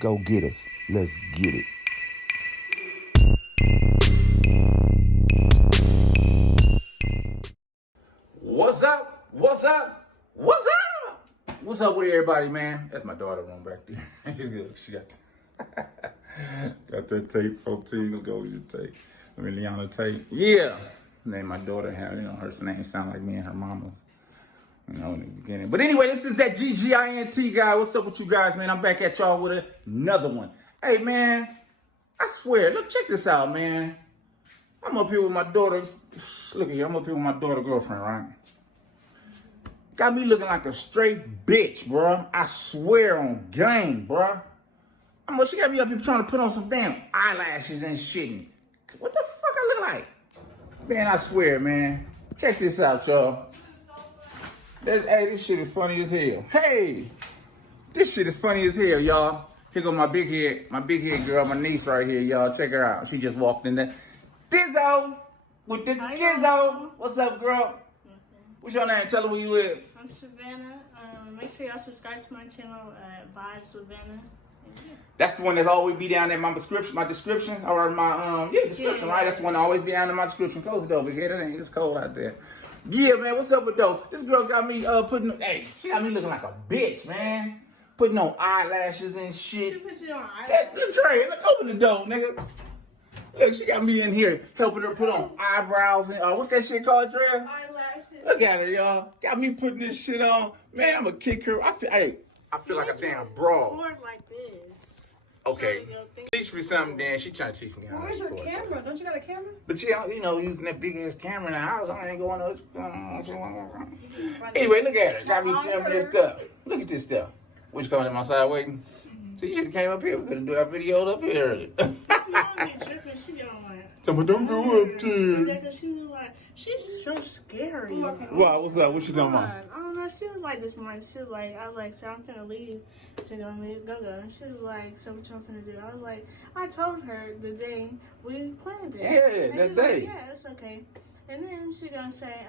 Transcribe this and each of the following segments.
Go get us. Let's get it. What's up? What's up? What's up? What's up with everybody, man? That's my daughter room back there. She's good. She got got that tape, 14. Let's go with the tape. I mean, Liana tape. Yeah. Name my daughter had, her name sound like me and her mama's. In the beginning. But anyway, this is that GGINT guy. What's up with you guys, man? I'm back at y'all with another one. Hey, man, I swear, look, check this out, man. I'm up here with my daughter. Look at here, I'm up here with my daughter girlfriend, right? Got me looking like a straight bitch, bro. I swear on game, bro. She got me up here trying to put on some damn eyelashes and shit. What the fuck I look like? Man, I swear, man. Check this out, y'all. Hey, this shit is funny as hell. Hey, this shit is funny as hell, y'all. Here go my big head girl, my niece right here, y'all. Check her out. She just walked in there. Dizzo with the Gizzo. What's up, girl? What's your name? Tell them where you live. I'm Savannah. Make sure y'all subscribe to my channel, Vibes Savannah. That's the one that's always be down in my description, or my description, right? That's the one that always be down in my description. Close the door, big head. It's cold out there. Yeah, man, what's up with those? This girl got me she got me looking like a bitch, man. Putting on eyelashes and shit. She put you on Look, Trey, look, open the door, nigga. Look, she got me in here helping her put on eyebrows and what's that shit called, Trey? eyelashes. Look at her, y'all. Got me putting this shit on. Man, I'ma kick her. I feel like a damn broad. Record like this. Okay. Teach me something, Dan. She trying to teach me how Where's your camera? Don't you got a camera? But she, using that big ass camera in the house, I ain't going to. Anyway, look at her. Got me filming this stuff. Look at this stuff. Which coming in my side waiting? So you should have came up here. We could have do our video up here earlier. She don't like. Someone don't go up there. She was like, she's so scary. Wow, what's up? What you talking about? I don't know. She was like this morning. She was like, I was like, so I'm finna leave to go meet Go. And she was like, so what y'all finna do? I was like, I told her the day we planned it. Yeah, and that she was day. Like, yeah, it's okay. And then she gonna say,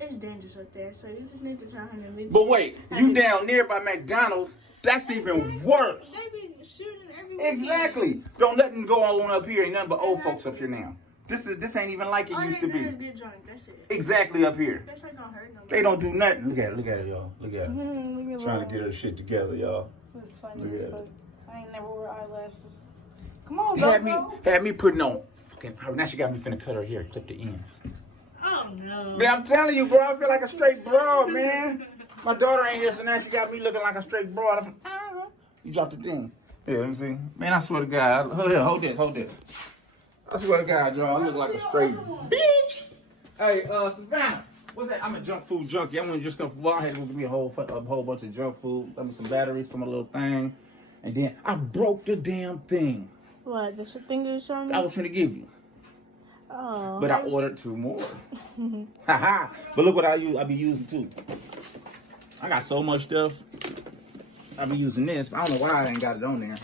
it's dangerous up there, so you just need to tell her to meet. But wait, you down there by McDonald's? That's even worse. They be shooting everywhere. Exactly. Don't let them go on up here. Ain't nothing but old folks up here now. This ain't even like it used to be. Get drunk. That's it. Exactly up here. That's not gonna hurt nobody. They don't do nothing. Look at it, y'all. Look at it. Trying to get her shit together, y'all. This is funny Look as at fuck. it. I ain't never wore eyelashes. Come on, Had me putting on fucking. Now she got me finna cut her hair, clip the ends. Oh no. Man, I'm telling you, bro. I feel like a straight broad, man. My daughter ain't here, so now she got me looking like a straight broad. You dropped the thing. Yeah, let me see. Man, I swear to God. Hold this. I swear to God, y'all, I look like a straight bitch. Hey, Savannah, what's that? I'm a junk food junkie. I'm gonna just come from I had to go give me a whole bunch of junk food. Got me some batteries for my little thing. And then I broke the damn thing. What? That's what thing you showing me? I was finna give you. Oh. But I ordered 2 more. Haha. But look what I be using too. I got so much stuff. I be using this, but I don't know why I ain't got it on there.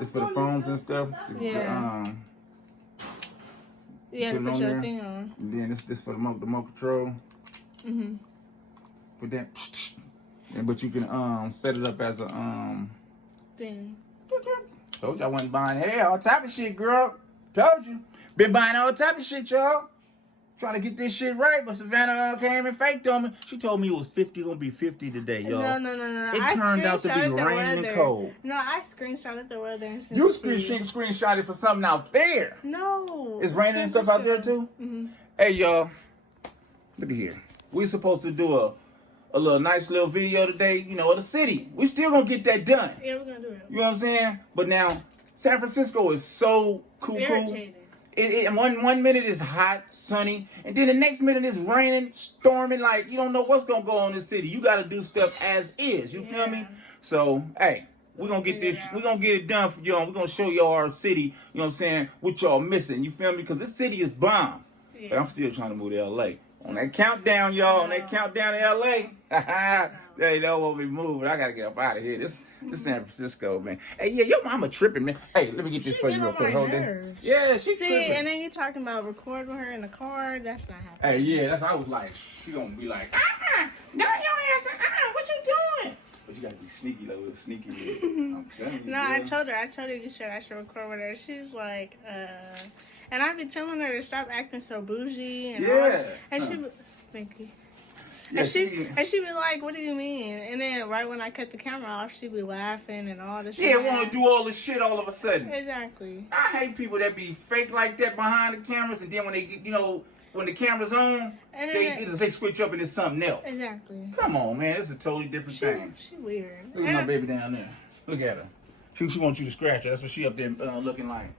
It's for the phones and stuff. Yeah. Yeah, put it put on your there. thing on. And then this for the remote control. Put that. But you can set it up as a Thing. Told you I wasn't buying all type of shit, girl. Told you. Been buying all type of shit, y'all. Trying to get this shit right, but Savannah came and faked on me. She told me it was 50, gonna be 50 today, y'all. No. It turned out to be raining and cold. No, I screenshotted the weather. And You screenshotted for something out there. No. It's raining and stuff out there too? Hey, y'all. Look at here. We supposed to do a little nice little video today, of the city. We still gonna get that done. Yeah, we're gonna do it. You know what I'm saying? But now, San Francisco is so cool. Irritating. One minute is hot, sunny, and then the next minute is raining, storming. Like, you don't know what's gonna go on in the city. You gotta do stuff as is. You feel me? So, hey, we're gonna get this. We're gonna get it done for y'all. We're gonna show y'all our city. You know what I'm saying? What y'all missing? You feel me? Because this city is bomb. Yeah. But I'm still trying to move to LA. On that countdown, y'all. On that countdown to LA. They don't want me moving. I gotta get up out of here. This San Francisco, man. Hey, yeah, your mama tripping, man. Hey, let me get this for you real quick. Hold it. Yeah, she tripping. See, and then you talking about recording her in the car. That's not happening. Hey, yeah, I was like, she gonna be like, no, your ass, what you doing? But you gotta be sneaky, like with sneaky. With it. I'm telling you. No, I girl. told her I should record with her. She's like, and I've been telling her to stop acting so bougie and all. Yeah. And Huh. she, thank you. Yeah, And she be like, "What do you mean?" And then right when I cut the camera off, she be laughing and all this. yeah, want to do all this shit all of a sudden. Exactly. I hate people that be fake like that behind the cameras, and then when they get, when the camera's on, And they then they switch up and it's something else. exactly. Come on, man, it's a totally different thing. She weird. Look at my baby down there. Look at her. She wants you to scratch her. That's what she up there looking like.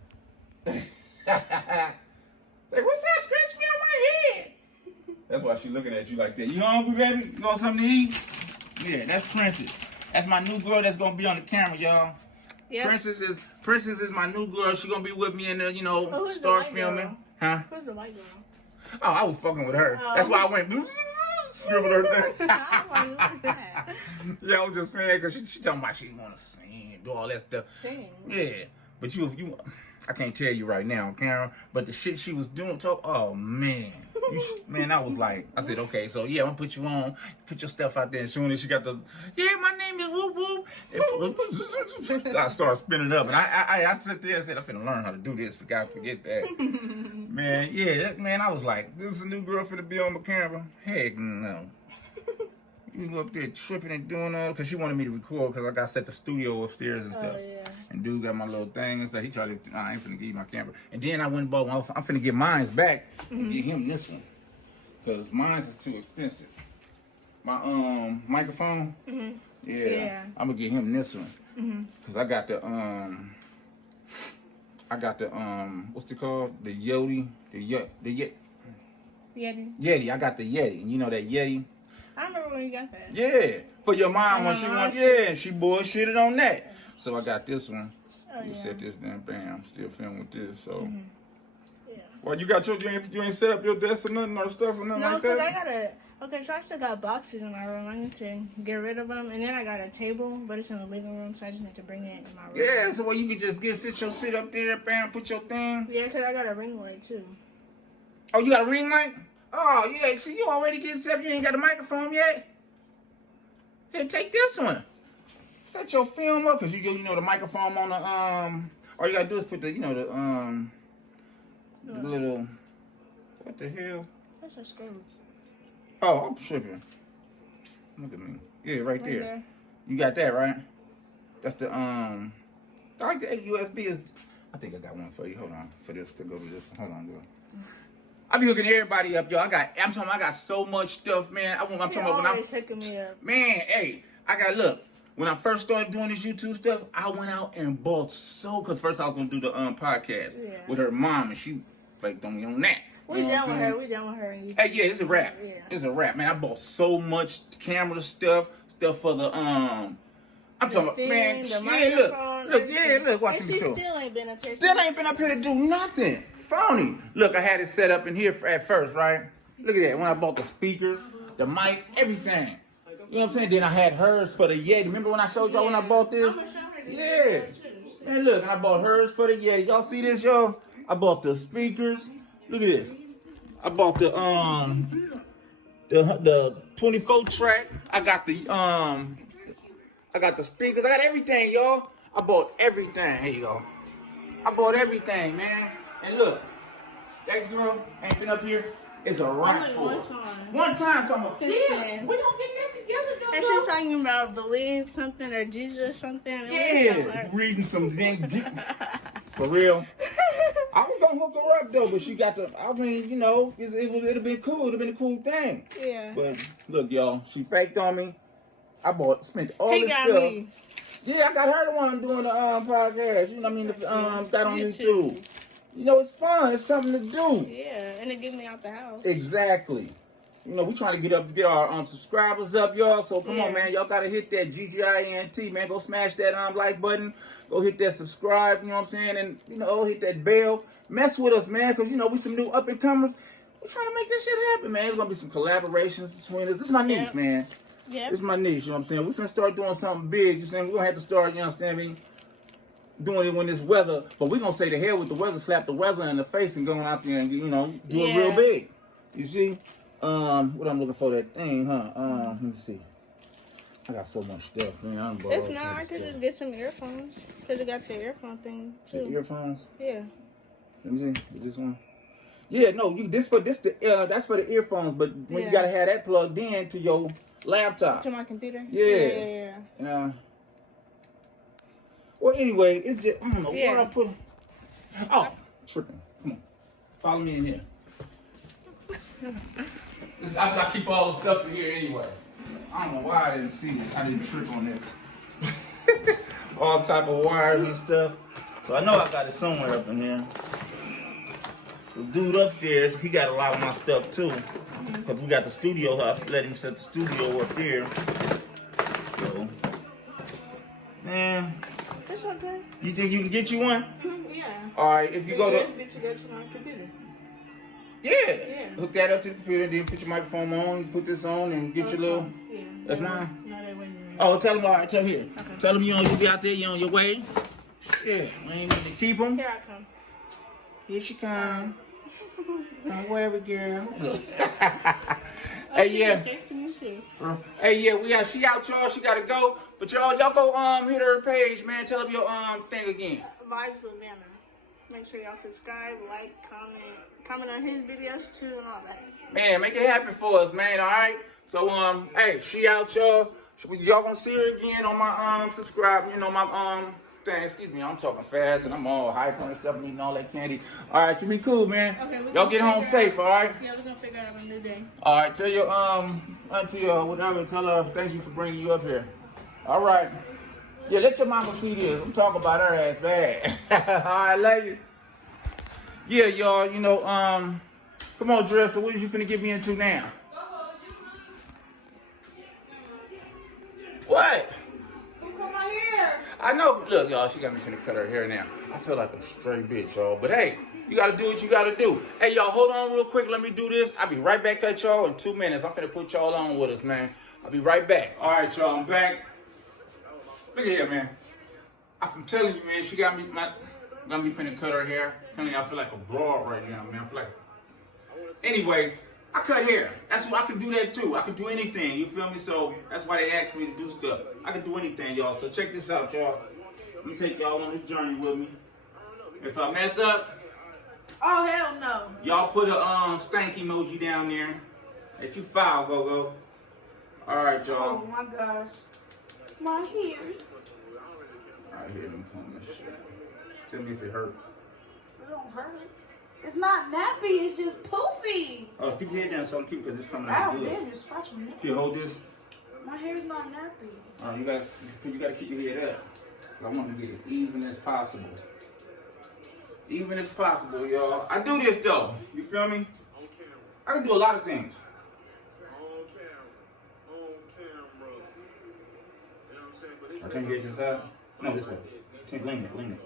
Say, what's up? Scratch me on my head. That's why she looking at you like that. You hungry, baby? You want something to eat? Yeah, that's Princess. That's my new girl that's gonna be on the camera, y'all. Yep. Princess is my new girl. She gonna be with me in the, who's the start white filming. girl? Huh? Who's the white girl? Oh, I was fucking with her. Oh. That's why I went scribbled her thing. I'm like, who's that? Yeah, I was just saying because she talking about she wanna sing and do all that stuff. Sing. Yeah, but you, I can't tell you right now, Karen. But the shit she was doing, oh man, man, I was like, I said, okay, so yeah, I'm gonna put you on, put your stuff out there. As soon as she got the, yeah, my name is Whoop Whoop, I started spinning up, and I sit there and said, I'm finna learn how to do this. Forgot that, man. Yeah, man, I was like, this is a new girl finna be on my camera. Heck no. You go up there tripping and doing all, because she wanted me to record, because I got set the studio upstairs and stuff. Oh, yeah. And dude got my little thing and stuff. He tried to, I ain't finna give you my camera. And then I went and bought one. I'm finna get mine's back and get him this one. Because mine's is too expensive. My microphone, yeah. I'm gonna get him this one. Because I got the, what's it called? The Yeti. Yeti. I got the Yeti. And you know that Yeti? I remember when you got that. Yeah, for your mom when she Uh-huh. went, yeah, she bullshitted on that. So I got this one. Oh, You yeah. set this down, bam, I'm still filming with this, so. Yeah. Well, you got you ain't set up your desk or nothing or stuff or nothing No, like because that? okay, so I still got boxes in my room. I need to get rid of them. And then I got a table, but it's in the living room, so I just need to bring it in my room. Yeah, so you can just sit your shit up there, bam, put your thing. Yeah, because I got a ring light, too. Oh, you got a ring light? Oh, yeah, see, you already getting set up, you ain't got a microphone yet? Here, take this one. Set your film up, because you know the microphone on the, all you gotta do is put the, the little, what the hell? That's a screw. Oh, I'm tripping. Look at me. Yeah, right there. there. You got that, right? That's the, I like the USB is, I think I got one for you. Hold on, for this, to go to this. Hold on, girl. I be hooking everybody up, yo. I'm talking, I got so much stuff, man. I'm talking about when I'm, hooking me up. man, hey, look, when I first started doing this YouTube stuff, I went out and bought because first I was going to do the podcast with her mom, and she faked on me on that. We done with her. We done with her. And Hey, yeah, it's a wrap. Yeah. It's a wrap, man. I bought so much camera stuff for the, I'm talking about, man, the yeah, microphone, look, watch and me she show. still ain't been up here. Still ain't been up here to do nothing. Phony. Look, I had it set up in here at first, right? Look at that. When I bought the speakers, the mic, everything. You know what I'm saying? Then I had hers for the Yeti. Remember when I showed y'all when I bought this? I'm gonna show her this. Yeah. Man, look, and I bought hers for the Yeti. Y'all see this, y'all? I bought the speakers. Look at this. I bought the 24 track. I got the speakers. I got everything, y'all. I bought everything. Here you go. I bought everything, man. And look, that girl ain't been up here. It's a rock. Only one time. One time, talking about, Since yeah, then. we don't get that together, And though. she's talking about believe something or Jesus or something. and we Yeah, don't like- reading some thing. For real. I was gonna hook her up though, but she got the. I mean, you know, it'd have been cool. It'd have been a cool thing. Yeah. But look, y'all, she faked on me. I spent all He this got stuff. me. Yeah, I got her the one I'm doing the podcast. You know what I mean? Got on YouTube. YouTube. You know, it's fun. It's something to do. Yeah, and it get me out the house. Exactly. You know, we trying to get our subscribers up, y'all. So come on, Yeah. man. Y'all gotta hit that GGINT, man. Go smash that like button. Go hit that subscribe, you know what I'm saying? And, you know, hit that bell. Mess with us, man, because, you know, we some new up-and-comers. We're trying to make this shit happen, man. There's going to be some collaborations between us. This is my niche, Yeah. man. Yep. This is my niche, you know what I'm saying? We're finna start doing something big, you know what I'm saying? We're going to have to start, you understand me? Doing it when it's weather. But we're going to say the hell with the weather, slap the weather in the face and going out there and, you know, do it real Yeah. big. You see? What I'm looking for, that thing, huh? Let me see. I got so much stuff, man. I'm If not, I could just get some earphones. Because it got the earphone thing, The too. earphones. Yeah. Let me see. Is this one? Yeah, no. That's for the earphones. But when you Yeah. gotta have that plugged in to your laptop. To my computer? Yeah. Well, anyway, it's just I don't know Yeah. where I put. Oh, tripping. Come on, follow me in here. I keep all the stuff in here anyway. I don't know why I didn't see it. I didn't trip on it. All type of wires and stuff. So I know I got it somewhere up in here. The dude upstairs, he got a lot of my stuff too. Because we got the studio. I let him set the studio up here. So, man. That's okay. You think you can get you one? Yeah. All right, if you go to... Did you go to my computer? Yeah. Hook that up to the computer, then put your microphone on, put this on, and get your little... Yeah. That's mine? No, that way. Oh, tell them, all right, tell them here. Okay. Tell them you be out there, you on your way. Shit, we ain't need to keep them. Here I come. Here she come. Don't worry, girl. Hey, yeah. Texting me too. Hey, yeah, she out, y'all. She gotta go. But y'all go hit her page, man. Tell them your thing again. Vibes with Vanna. Make sure y'all subscribe, like, comment on his videos too, and all that. Man, make it happen for us, man. All right. So hey, she out, y'all. Y'all gonna see her again on my subscribe. You know my thing. Excuse me, I'm talking fast and I'm all hyper and stuff, eating all that candy. All right, you be cool, man. Okay, y'all get home safe, all right? Yeah, we're gonna figure out a new day. All right, tell your auntie or whatever, tell her thank you for bringing you up here. All right. Yeah, let your mama see this. I'm talking about her ass bad. All right, lady. Yeah, y'all, you know, come on, Dresser, what is you finna get me into now? What? Who cut my hair? I know, look, y'all, she got me finna cut her hair now. I feel like a straight bitch, y'all. But hey, you gotta do what you gotta do. Hey, y'all, hold on real quick. Let me do this. I'll be right back at y'all in 2 minutes. I'm finna put y'all on with us, man. I'll be right back. All right, y'all, I'm back. Look at here, man. I'm telling you, man, she got me finna cut her hair. I'm telling you, I feel like a broad right now, man. I feel like... Anyway, I cut hair. That's what I can do that too. I can do anything. You feel me? So that's why they asked me to do stuff. I can do anything, y'all. So check this out, y'all. Let me take y'all on this journey with me. If I mess up, Oh, hell no. y'all put a stank emoji down there. That you foul, go. All right, y'all. Oh my gosh. My ears. All right, here, let me come this shit. Tell me if it hurts. It don't hurt. It's not nappy, it's just poofy. Oh, keep your head down so I keep because it's coming Ow, out good. damn, you're scratching me. Here, hold this. My hair's not nappy. All right, you gotta keep your head up. I want to get it even as possible. Even as possible, y'all. I do this though. You feel me? I can do a lot of things. I can't get this out. No, this way. Lean it. Okay.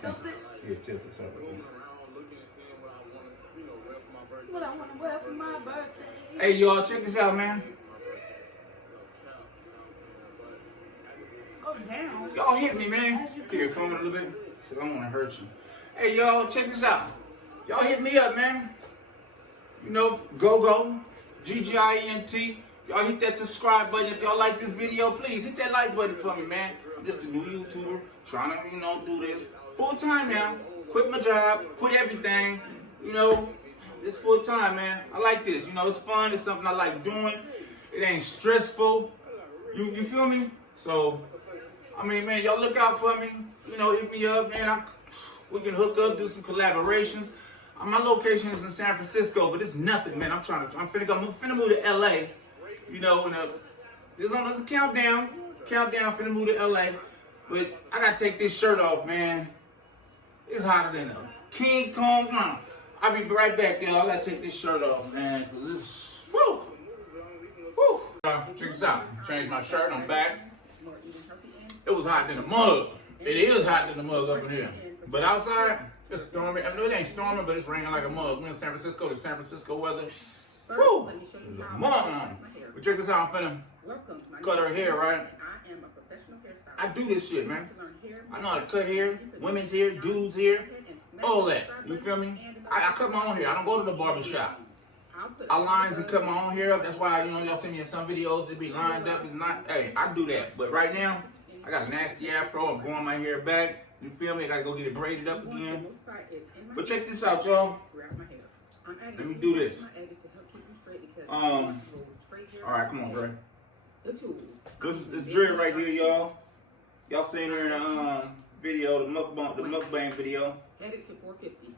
Tilt it. Yeah, tilt it. Sorry. What I want to wear for my birthday. Hey, y'all, check this out, man. Go down. Y'all hit me, man. Here, come in a little bit. So I don't want to hurt you. Hey, y'all, check this out. Y'all hit me up, man. You know, go, GGINT. Y'all hit that subscribe button. If y'all like this video, please hit that like button for me, man. I'm just a new YouTuber trying to, do this full time now. Quit my job, quit everything. It's full time, man. I like this. It's fun. It's something I like doing. It ain't stressful. You feel me? So, man, y'all look out for me. Hit me up, man. We can hook up, do some collaborations. My location is in San Francisco, but it's nothing, man. I'm finna move to LA. There's a countdown. Finna move to LA. But I gotta take this shirt off, man. It's hotter than a King Kong. I'll be right back, y'all. I gotta take this shirt off, man. Cause this, woo. Check this out. Changed my shirt. I'm back. It was hot than a mug. It is hot than a mug up in here. But outside, it's stormy. It ain't storming, but it's raining like a mug. We're in San Francisco. The San Francisco weather. Woo! It's a mug. But check this out. I'm finna cut her hair, right? I do this shit, man. I know how to cut hair. Women's hair, dudes hair, all that. You feel me? I cut my own hair. I don't go to the barber shop. I lines and cut my own hair up. That's why, you know, y'all see me in some videos, it be lined up. It's not, hey, I do that. But right now, I got a nasty afro. I'm growing my hair back. You feel me? I gotta go get it braided up again. But check this out, y'all. Let me do this. All right, come on, Dre. This is Dre right here, y'all. Y'all seen her in the video, the mukbang video. Headed to 450.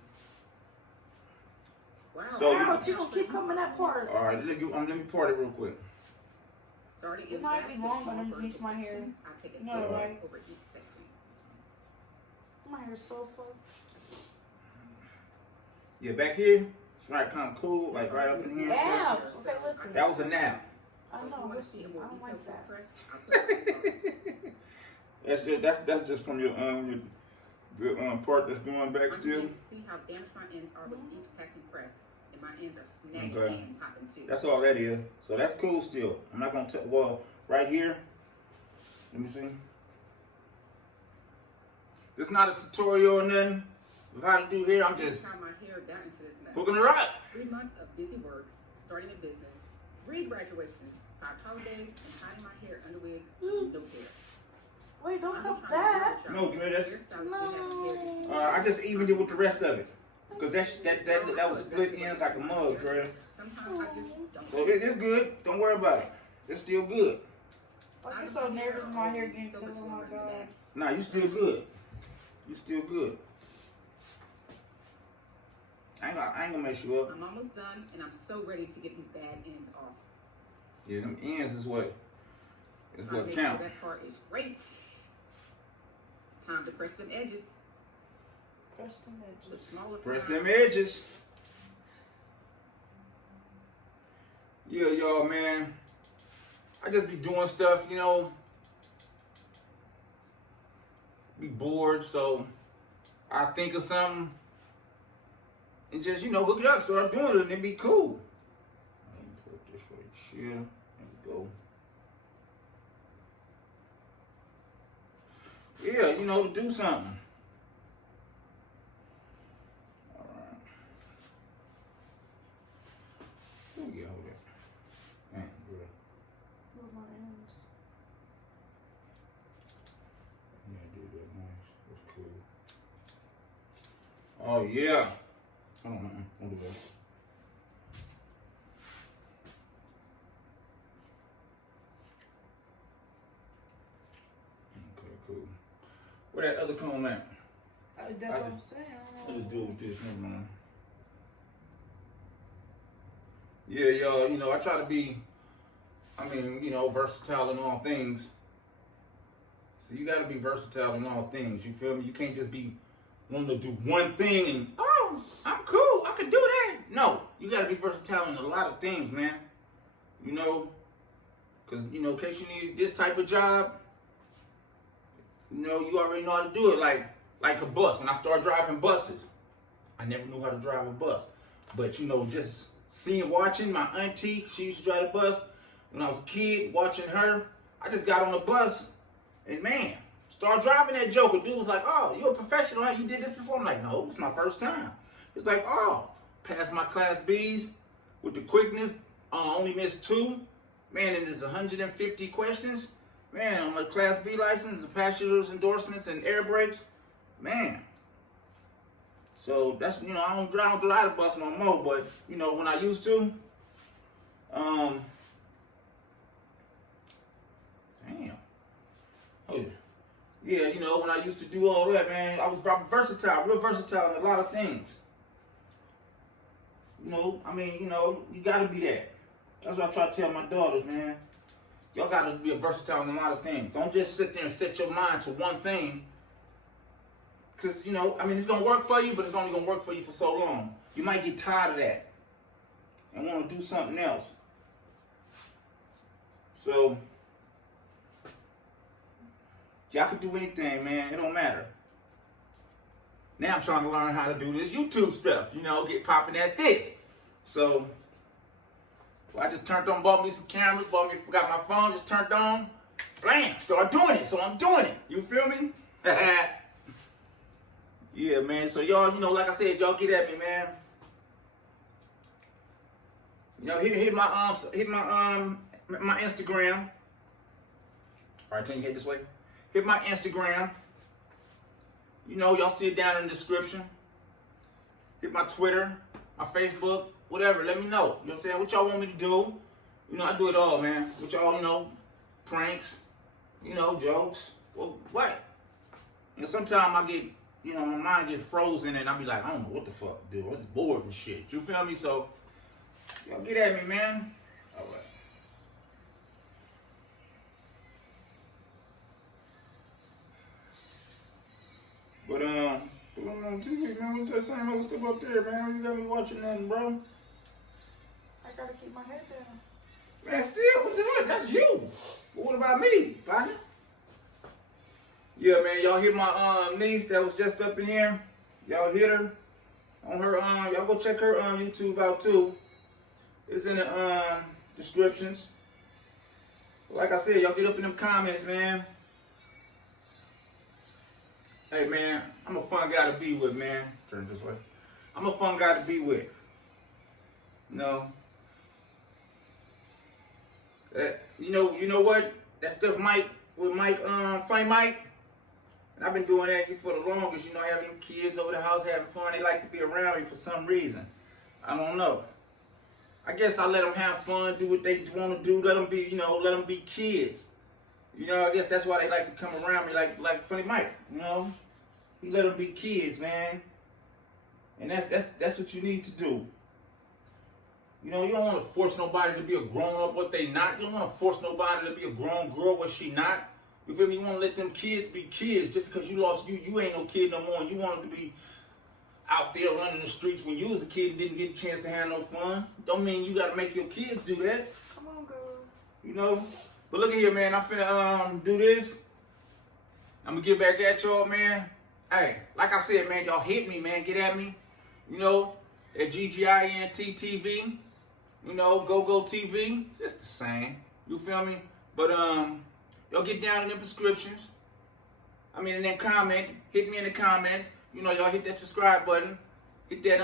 Wow. So Wow, you gonna keep coming that part. all right, let me part it real quick. Starting It might be long underneath my hair. I take a No, step right. over each section. My hair's so full. Yeah, back here, it's right kind of cool, like right up in here. Ouch. Okay, listen. That was a nap. I So if you know, wanna listen. see a I more don't like detailed that. press, I'll put it That's just from your the part that's going back I'm still. beginning to see how damaged my ends are with each passing press, and my ends are snagging Okay. and popping too. That's all that is. So that's cool still. I'm not gonna tell. Well, right here. Let me see. This is not a tutorial or nothing of how to do hair. I'm This is just how my hair got into this mess. hooking her up. 3 months of busy work, starting a business, 3 graduations, 5 holidays, and hiding my hair under wigs, no hair. Wait, don't I'm cut trying to that. do a No, job. Dre, that's- Hairstylists do have hair I just evened it with the rest of it. Cause that was split ends like a mug, Dre. Sometimes I just don't. So it's good. Don't worry about it. It's still good. I get so nervous when my hair getting cut. Oh my gosh. Nah, you still good. You still good. I ain't gonna mess you up. I'm almost done, and I'm so ready to get these bad ends off. Yeah, them ends is what Trying to make count. sure that part is straight. Time to press them edges. Press them The edges. smaller Press part. them edges. Yeah, y'all, man. I just be doing stuff, you know. Be bored, so I think of something and just, you know, hook it up, start doing it, and it be cool. Let me put this right here. There we go. Yeah, you know, to do something. All right. Here we go. Man, bro. With my ends. Yeah, I did that nice. That's cool. Oh yeah. Don't do that. Okay, cool. Where that other comb at? That's I what I'm just- saying. I'll just do it with this. Never mind. Yeah, y'all. You know, I try to be. I mean, you know, versatile in all things. So you got to be versatile in all things. You feel me? You can't just be wanting to do one thing and oh, I'm cool. I can do that. No, you got to be versatile in a lot of things, man. You know, because you know, in case you need this type of job, you know, you already know how to do it. Like a bus. When I started driving buses, I never knew how to drive a bus. But you know, just watching my auntie, she used to drive the bus. When I was a kid, watching her, I just got on the bus and man, started driving that joker. Dude was like, "Oh, you're a professional, right? You did this before?" I'm like, "No, it's my first time." It's like, "Oh, passed my class B's with the quickness. Only missed 2. Man, and there's 150 questions. Man, on my class B license, passenger's endorsements and air brakes. Man." So that's, you know, I don't ride the bus no more, but you know, when I used to, damn. Oh yeah. Yeah, you know, when I used to do all that, man, I was versatile, real versatile in a lot of things. You know, I mean, you know, you gotta be that. That's what I try to tell my daughters, man. Y'all gotta be versatile in a lot of things. Don't just sit there and set your mind to one thing. Cause, you know, I mean, it's gonna work for you, but it's only gonna work for you for so long. You might get tired of that and wanna do something else. So, y'all can do anything, man. It don't matter. Now I'm trying to learn how to do this YouTube stuff, you know, get popping at this. So, well, I just turned on, bought me some cameras, got my phone, just turned on, blam, start doing it. So I'm doing it. You feel me? Yeah, man. So y'all, you know, like I said, y'all get at me, man. You know, hit my my Instagram. All right, turn your head this way. Hit my Instagram. You know, y'all see it down in the description. Hit my Twitter, my Facebook, whatever. Let me know. You know what I'm saying? What y'all want me to do? You know, I do it all, man. What y'all, you know, pranks, you know, jokes. Well, what? You know, sometimes I get, you know, my mind get frozen and I be like, I don't know what the fuck, dude. I was bored and shit. You feel me? So, y'all get at me, man. All right. But put on TV, man. What's that same other stuff up there, man? You got me watching nothing, bro. I gotta keep my head down. Man, still, what's that? That's you. But what about me, partner? Yeah, man, y'all hit my niece that was just up in here. Y'all hit her on her y'all go check her YouTube out too. It's in the descriptions. Like I said, y'all get up in them comments, man. Hey, man, I'm a fun guy to be with, man. Turn this way. I'm a fun guy to be with. You know what? That stuff with Mike, Funny Mike. And I've been doing that for the longest. You know, having kids over the house having fun. They like to be around me for some reason. I don't know. I guess I let them have fun, do what they want to do. Let them be, let them be kids. You know, I guess that's why they like to come around me like Funny Mike, you know? You let them be kids, man. And that's what you need to do. You know, you don't want to force nobody to be a grown-up what they not. You don't want to force nobody to be a grown girl what she not. You feel me? You want to let them kids be kids. Just because you ain't no kid no more. And you want them to be out there running the streets when you was a kid and didn't get a chance to have no fun. Don't mean you got to make your kids do that. Come on, girl. You know? But look at here, man. I'm finna do this. I'm gonna get back at y'all, man. Hey, like I said, man, y'all hit me, man. Get at me. You know, at GGINT TV. You know, GoGo TV. Just the same. You feel me? But y'all get down in them descriptions. I mean, in them comment. Hit me in the comments. You know, y'all hit that subscribe button. Hit that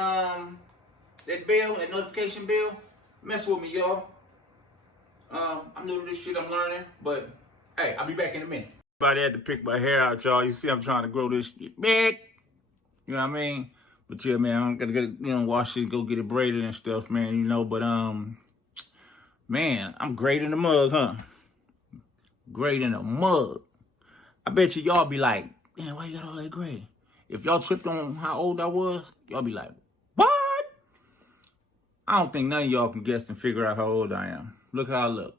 that bell, that notification bell. Mess with me, y'all. I'm new to this shit, I'm learning, but hey, I'll be back in a minute. Everybody had to pick my hair out, y'all. You see, I'm trying to grow this shit big. You know what I mean? But yeah, man, I'm gonna get wash it, go get it braided and stuff, man, you know, but man, I'm great in the mug, huh? Great in the mug. I bet y'all be like, damn, why you got all that gray? If y'all tripped on how old I was, y'all be like, what? I don't think none of y'all can guess and figure out how old I am. Look how I look.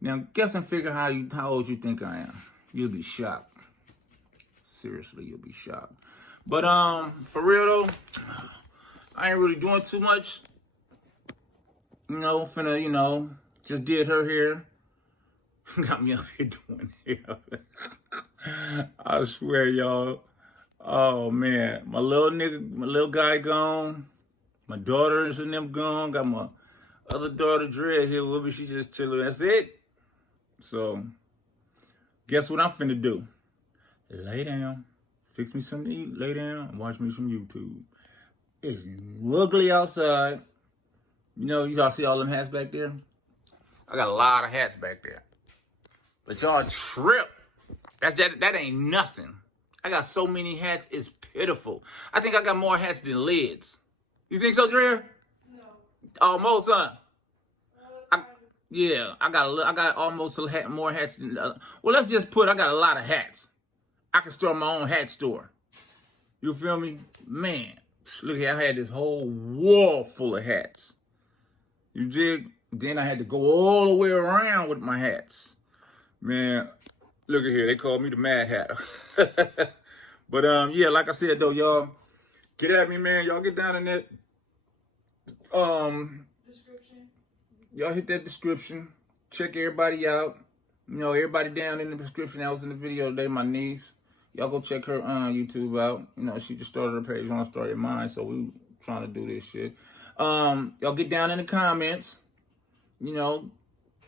Now, guess and figure how old you think I am. You'll be shocked. Seriously, you'll be shocked. But for real though, I ain't really doing too much. You know, finna, just did her hair. Got me up here doing hair. I swear, y'all. Oh man, my little guy gone. My daughters and them gone. Got my other daughter, Dre, here with me. She just chilling. That's it. So, guess what I'm finna do? Lay down. Fix me something to eat. Lay down and watch me some YouTube. It's ugly outside. You know, y'all see all them hats back there? I got a lot of hats back there. But y'all trip. That ain't nothing. I got so many hats, it's pitiful. I think I got more hats than lids. You think so, Dre? No. Almost, huh? Yeah, I got almost more hats than. Well, let's just put I got a lot of hats. I can start my own hat store. You feel me, man? Look here, I had this whole wall full of hats. You dig? Then I had to go all the way around with my hats. Man, look at here. They called me the Mad Hatter. But yeah, like I said though, y'all get at me, man. Y'all get down in that Description. Y'all hit that description. Check everybody out. You know, everybody down in the description that was in the video today, my niece. Y'all go check her YouTube out. You know, she just started her page when I started mine, so we trying to do this shit. Y'all get down in the comments. You know,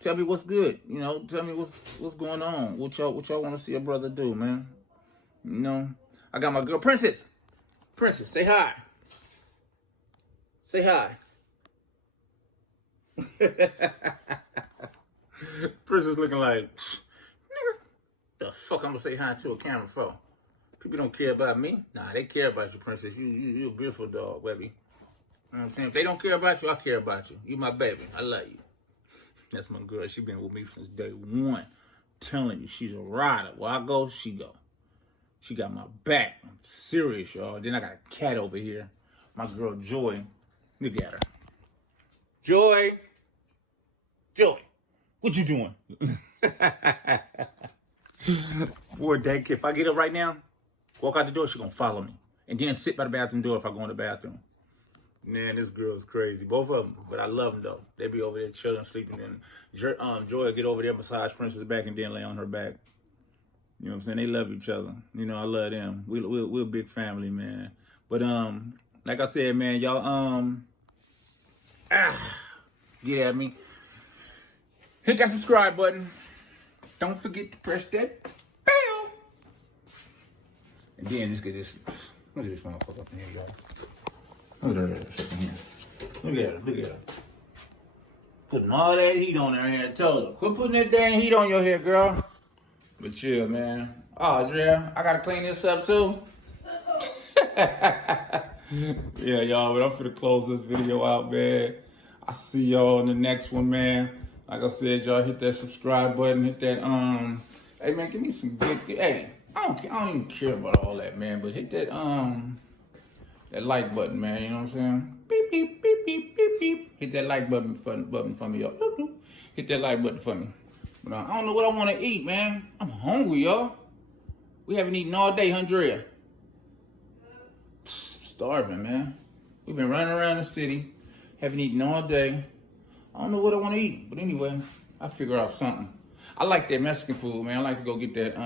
tell me what's good. You know, tell me what's going on. What y'all want to see a brother do, man. You know, I got my girl, Princess. Princess, say hi. Say hi. Princess looking like, nigga, the fuck I'm gonna say hi to a camera for? People don't care about me. Nah, they care about you, Princess. You a beautiful dog, baby. You know what I'm saying? If they don't care about you, I care about you. You my baby. I love you. That's my girl. She been with me since day one. Telling you, she's a rider. Where I go, she go. She got my back. I'm serious, y'all. Then I got a cat over here. My girl, Joy. Look at her. Joy. Joy. What you doing? Boy, that kid. If I get up right now, walk out the door, she gonna follow me. And then sit by the bathroom door if I go in the bathroom. Man, this girl's crazy. Both of them. But I love them, though. They be over there chilling, sleeping. And Joy will get over there, massage Princess back, and then lay on her back. You know what I'm saying? They love each other. You know, I love them. We're a big family, man. But, like I said, man, y'all, get at me. Hit that subscribe button. Don't forget to press that bell. And then just get this. Look at this motherfucker up in here, y'all. Look at that shit in here. Look at her. Look at her. Putting all that heat on her hair. Told her, quit putting that dang heat on your hair, girl. But chill, man. Oh, Drea, I gotta clean this up too. Yeah, y'all, but I'm finna close this video out, man. I'll see y'all in the next one, man. Like I said, y'all hit that subscribe button, hit that, hey man, give me some good, hey, I don't even care about all that, man, but hit that, that like button, man, you know what I'm saying? Beep, beep, beep, beep, beep, beep. Hit that like button for me, y'all. Hit that like button for me. But I don't know what I want to eat, man. I'm hungry, y'all. We haven't eaten all day, Andrea. Starving, man. We've been running around the city, haven't eaten all day. I don't know what I want to eat, but anyway, I'll figure out something. I like that Mexican food, man. I like to go get that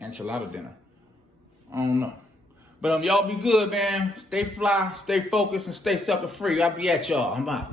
enchilada dinner. I don't know. But y'all be good, man. Stay fly, stay focused, and stay sucker free. I'll be at y'all. I'm out.